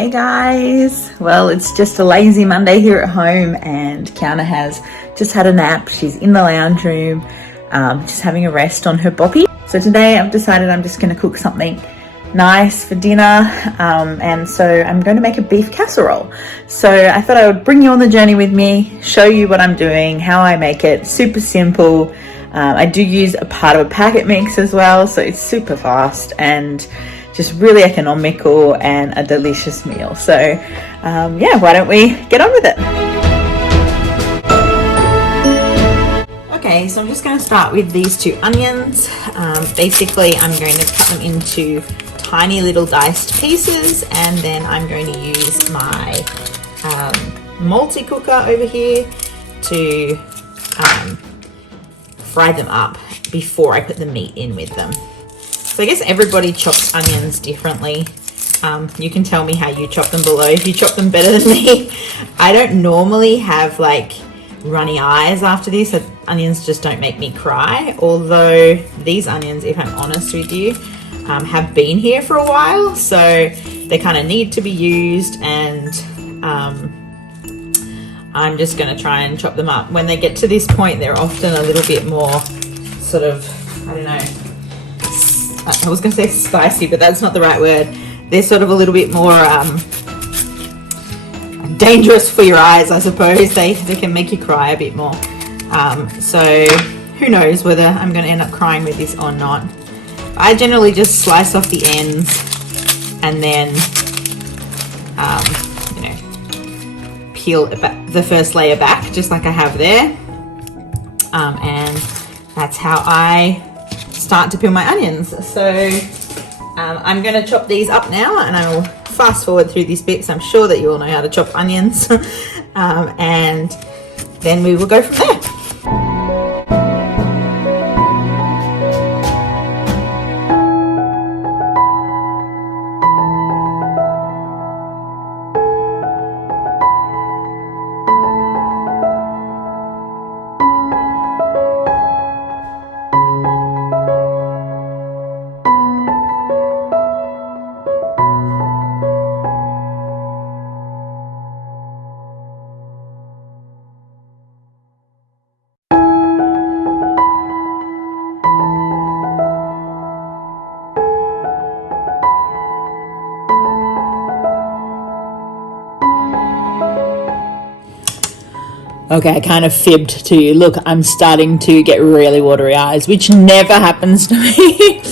Hey guys! Well, it's just a lazy Monday here at home and Kiana has just had a nap. She's in the lounge room, just having a rest on her boppy. So today I've decided I'm just going to cook something nice for dinner, and so I'm going to make a beef casserole. So I thought I would bring you on the journey with me, show you what I'm doing, how I make it. Super simple. I do use a part of a packet mix as well, so it's super fast and just really economical and a delicious meal. So yeah, why don't we get on with it? Okay, so I'm just going to start with these 2 onions. Basically I'm going to cut them into tiny little diced pieces, and then I'm going to use my multi-cooker over here to fry them up before I put the meat in with them. So I guess everybody chops onions differently. You can tell me how you chop them below if you chop them better than me. I don't normally have like runny eyes after this. Onions just don't make me cry, although these onions, if I'm honest with you, have been here for a while, so they kind of need to be used, and I'm just going to try and chop them up. When they get to this point, they're often a little bit more sort of, I don't know, I was going to say spicy, but that's not the right word. They're sort of a little bit more dangerous for your eyes, I suppose. They can make you cry a bit more. So who knows whether I'm going to end up crying with this or not. I generally just slice off the ends and then, you know, peel the first layer back, just like I have there. And that's how I start to peel my onions. So I'm going to chop these up now, and I will fast forward through these bits. I'm sure that you all know how to chop onions. And then we will go from there. Okay, I kind of fibbed to you. Look, I'm starting to get really watery eyes, which never happens to me.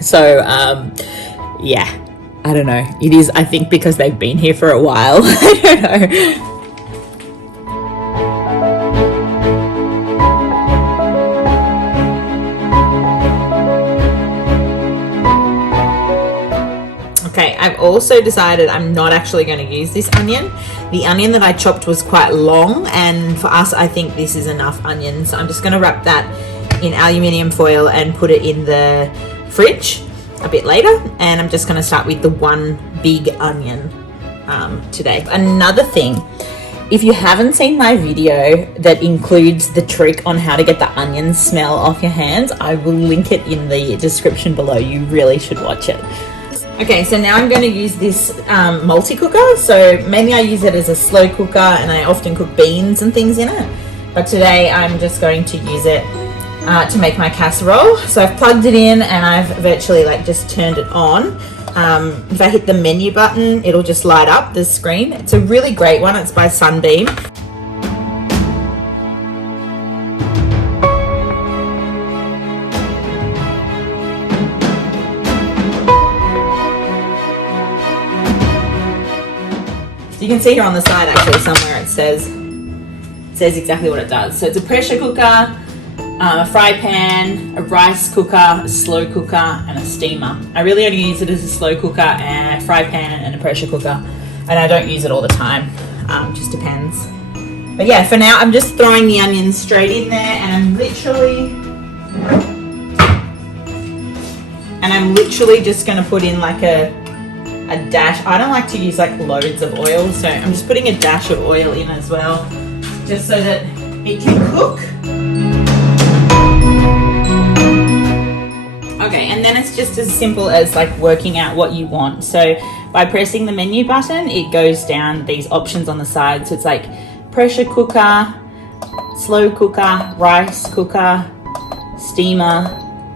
So, yeah, I don't know. It is, I think, because they've been here for a while. I don't know. Okay, I've also decided I'm not actually going to use this onion. The onion that I chopped was quite long, and for us, I think this is enough onion. So I'm just going to wrap that in aluminium foil and put it in the fridge a bit later. And I'm just going to start with the 1 big onion today. Another thing, if you haven't seen my video that includes the trick on how to get the onion smell off your hands, I will link it in the description below. You really should watch it. Okay, so now I'm going to use this multi-cooker. So mainly I use it as a slow cooker, and I often cook beans and things in it. But today I'm just going to use it to make my casserole. So I've plugged it in and I've virtually like just turned it on. If I hit the menu button, it'll just light up the screen. It's a really great one. It's by Sunbeam. You can see here on the side actually somewhere it says exactly what it does. So it's a pressure cooker, a fry pan, a rice cooker, a slow cooker, and a steamer. I really only use it as a slow cooker, and a fry pan, and a pressure cooker, and I don't use it all the time. Just depends. But yeah, for now I'm just throwing the onions straight in there, and I'm literally just going to put in like a dash. I don't like to use like loads of oil, so I'm just putting a dash of oil in as well, just so that it can cook. Okay, and and then it's just as simple as like working out what you want. So by pressing the menu button, it goes down these options on the side. So it's like pressure cooker, slow cooker, rice cooker, steamer,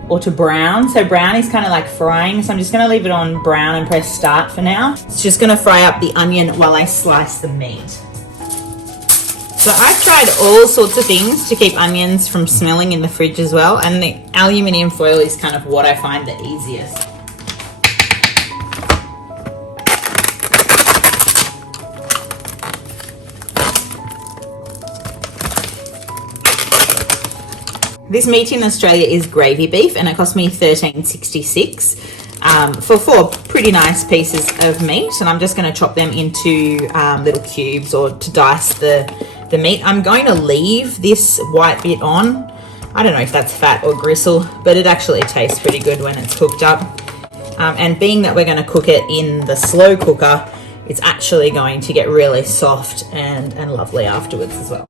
or to brown. So brown is kind of like frying, so I'm just going to leave it on brown and press start for now. It's just going to fry up the onion while I slice the meat. So I've tried all sorts of things to keep onions from smelling in the fridge as well, and the aluminium foil is kind of what I find the easiest. This meat in Australia is gravy beef, and it cost me $13.66 for 4 pretty nice pieces of meat. And I'm just going to chop them into little cubes, or to dice the meat. I'm going to leave this white bit on. I don't know if that's fat or gristle, but it actually tastes pretty good when it's cooked up. And being that we're going to cook it in the slow cooker, it's actually going to get really soft and lovely afterwards as well.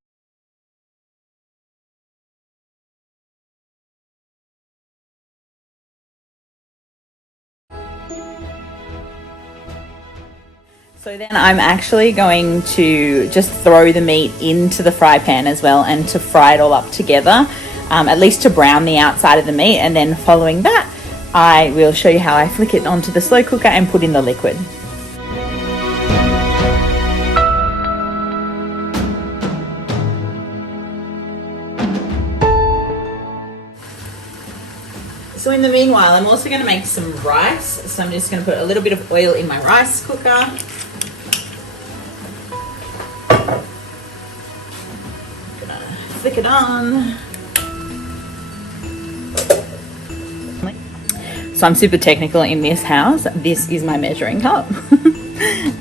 So then I'm actually going to just throw the meat into the fry pan as well, and to fry it all up together, at least to brown the outside of the meat. And then following that, I will show you how I flick it onto the slow cooker and put in the liquid. So in the meanwhile, I'm also going to make some rice. So I'm just going to put a little bit of oil in my rice cooker. Flick it on. So I'm super technical in this house. This is my measuring cup.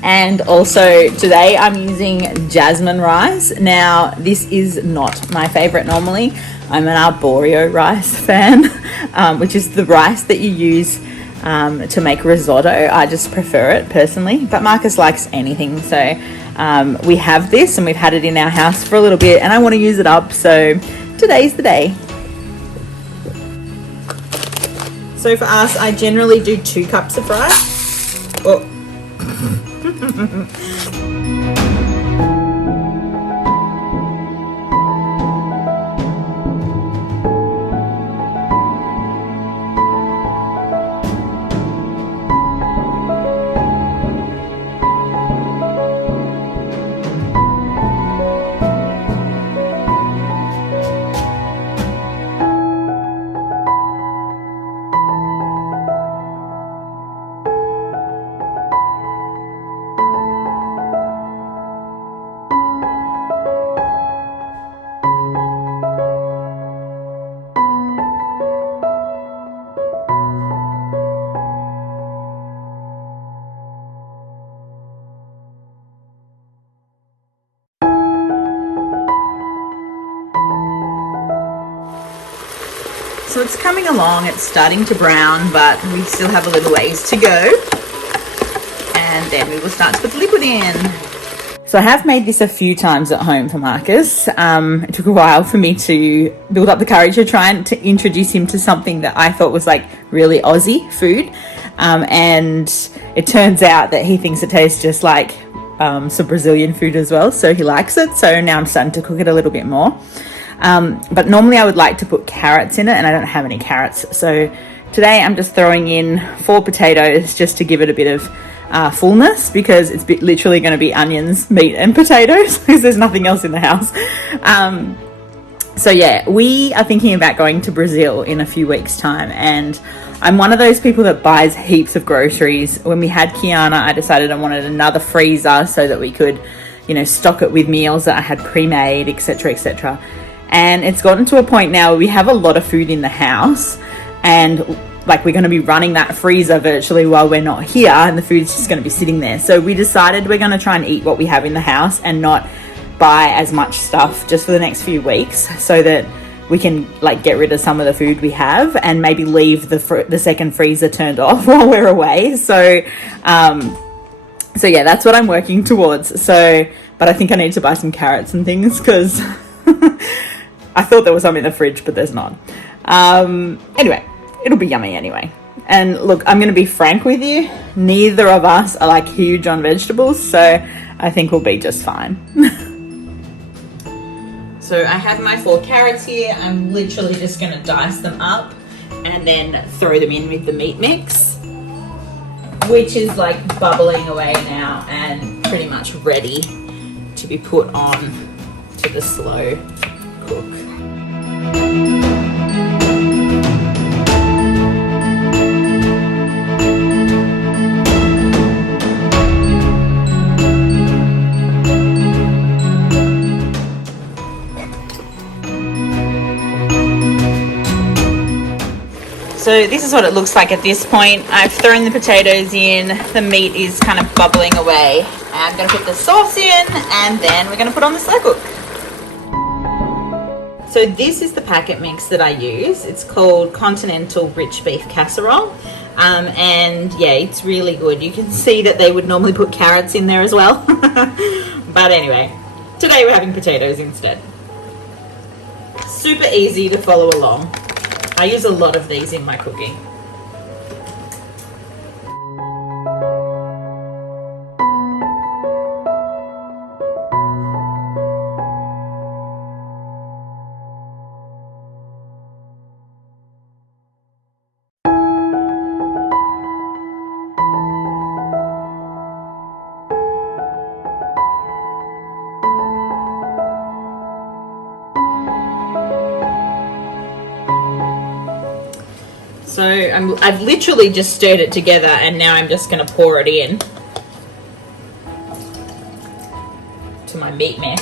And also today I'm using jasmine rice. Now this is not my favorite normally. I'm an arborio rice fan, which is the rice that you use to make risotto. I just prefer it personally, but Marcus likes anything. So we have this, and we've had it in our house for a little bit, and I want to use it up, so today's the day. So for us, I generally do 2 cups of rice. Oh. So it's coming along, it's starting to brown, but we still have a little ways to go. And then we will start to put the liquid in. So I have made this a few times at home for Marcus. It took a while for me to build up the courage to try and to introduce him to something that I thought was like really Aussie food. And it turns out that he thinks it tastes just like some Brazilian food as well. So he likes it. So now I'm starting to cook it a little bit more. But normally I would like to put carrots in it, and I don't have any carrots. So today I'm just throwing in 4 potatoes just to give it a bit of fullness, because it's literally going to be onions, meat and potatoes because there's nothing else in the house. So yeah, we are thinking about going to Brazil in a few weeks' time, and I'm one of those people that buys heaps of groceries. When we had Kiana, I decided I wanted another freezer so that we could, you know, stock it with meals that I had pre-made, etc., etc. And it's gotten to a point now where we have a lot of food in the house, and like we're going to be running that freezer virtually while we're not here, and the food's just going to be sitting there. So we decided we're going to try and eat what we have in the house and not buy as much stuff just for the next few weeks, so that we can like get rid of some of the food we have and maybe leave the second freezer turned off while we're away. So yeah, that's what I'm working towards. So, but I think I need to buy some carrots and things, because I thought there was some in the fridge, but there's not. Anyway, it'll be yummy anyway. And look, I'm going to be frank with you. Neither of us are like huge on vegetables, so I think we'll be just fine. So I have my 4 carrots here. I'm literally just going to dice them up and then throw them in with the meat mix, which is like bubbling away now and pretty much ready to be put on to the slow cook. So this is what it looks like at this point. I've thrown the potatoes in, the meat is kind of bubbling away. I'm going to put the sauce in and then we're going to put on the slow cook. So this is the packet mix that I use. It's called Continental Rich Beef Casserole. And yeah, it's really good. You can see that they would normally put carrots in there as well. But anyway, today we're having potatoes instead. Super easy to follow along. I use a lot of these in my cooking. So I've literally just stirred it together and now I'm just going to pour it in to my meat mix.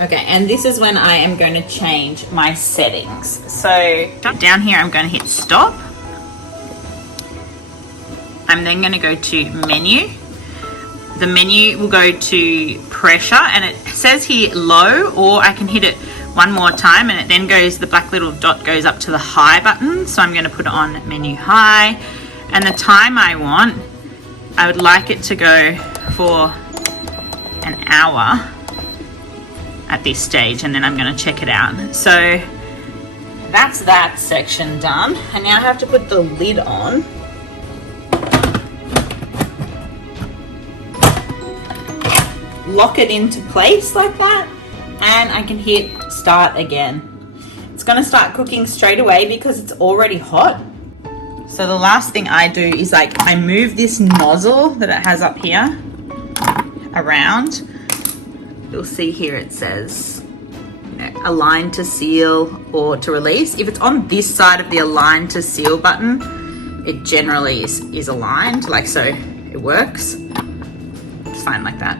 Okay, and this is when I am going to change my settings. So down here I'm going to hit stop. I'm then going to go to menu. The menu will go to pressure and it says here low, or I can hit it one more time and it then goes, the black little dot goes up to the high button. So I'm going to put it on menu high, and the time I want, I would like it to go for an hour at this stage, and then I'm going to check it out. So that's that section done, and now I have to put the lid on. Lock it into place like that, and I can hit start again. It's going to start cooking straight away because it's already hot. So the last thing I do is I move this nozzle that it has up here around. You'll see here it says, you know, align to seal or to release. If it's on this side of the align to seal button, it generally is aligned, like so. It works. It's fine like that.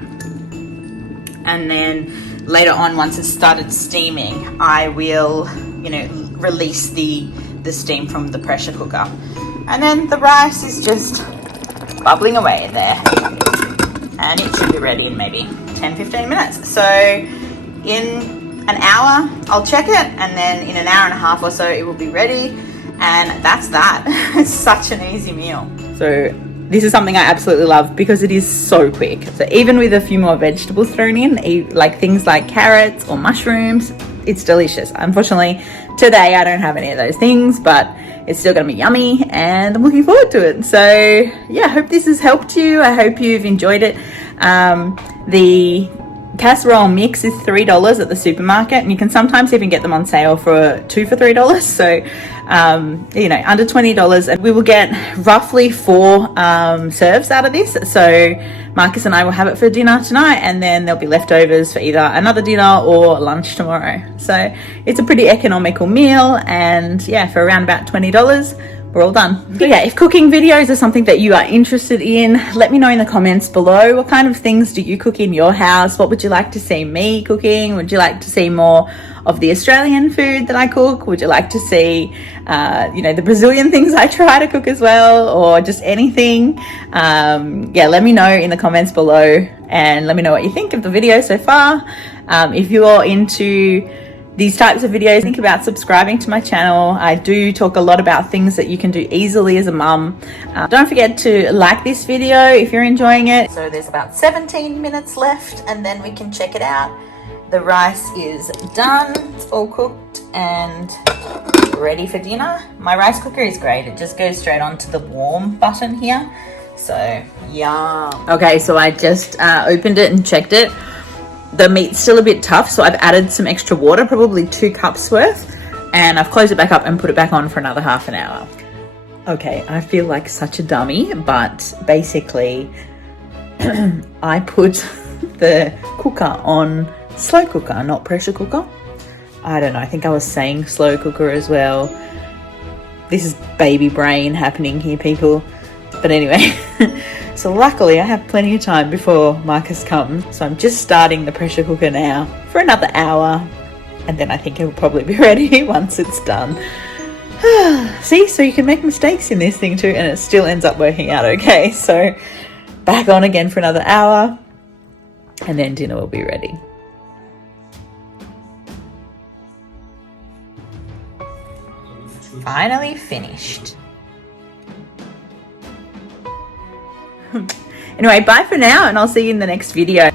And then later on, once it's started steaming, I will, you know, release the steam from the pressure cooker. And then the rice is just bubbling away in there. And it should be ready in maybe 10-15 minutes. So in an hour, I'll check it. And then in an hour and a half or so, it will be ready. And that's that. It's such an easy meal. So this is something I absolutely love because it is so quick. So even with a few more vegetables thrown in, like things like carrots or mushrooms, it's delicious. Unfortunately, today I don't have any of those things, but it's still going to be yummy and I'm looking forward to it. So yeah, I hope this has helped you. I hope you've enjoyed it. The casserole mix is $3 at the supermarket, and you can sometimes even get them on sale for 2 for $3. So you know, under $20, and we will get roughly 4 serves out of this. So Marcus and I will have it for dinner tonight, and then there'll be leftovers for either another dinner or lunch tomorrow. So it's a pretty economical meal, and yeah, for around about $20 we're all done. But yeah, if cooking videos are something that you are interested in, let me know in the comments below. What kind of things do you cook in your house? What would you like to see me cooking? Would you like to see more of the Australian food that I cook? Would you like to see, you know, the Brazilian things I try to cook as well, or just anything? Yeah, let me know in the comments below and let me know what you think of the video so far. If you're into these types of videos, think about subscribing to my channel. I do talk a lot about things that you can do easily as a mum. Don't forget to like this video if you're enjoying it. So there's about 17 minutes left and then we can check it out. The rice is done, it's all cooked and ready for dinner. My rice cooker is great. It just goes straight onto the warm button here. So, yum. Okay, so I just opened it and checked it. The meat's still a bit tough, so I've added some extra water, probably 2 cups worth, and I've closed it back up and put it back on for another half an hour. Okay, I feel like such a dummy, but basically I put the cooker on slow cooker, not pressure cooker. I don't know, I think I was saying slow cooker as well. This is baby brain happening here, people. But anyway, so luckily I have plenty of time before Marcus comes. So I'm just starting the pressure cooker now for another hour. And then I think it will probably be ready once it's done. See, so you can make mistakes in this thing too and it still ends up working out okay. So back on again for another hour and then dinner will be ready. Finally finished. Anyway, bye for now and I'll see you in the next video.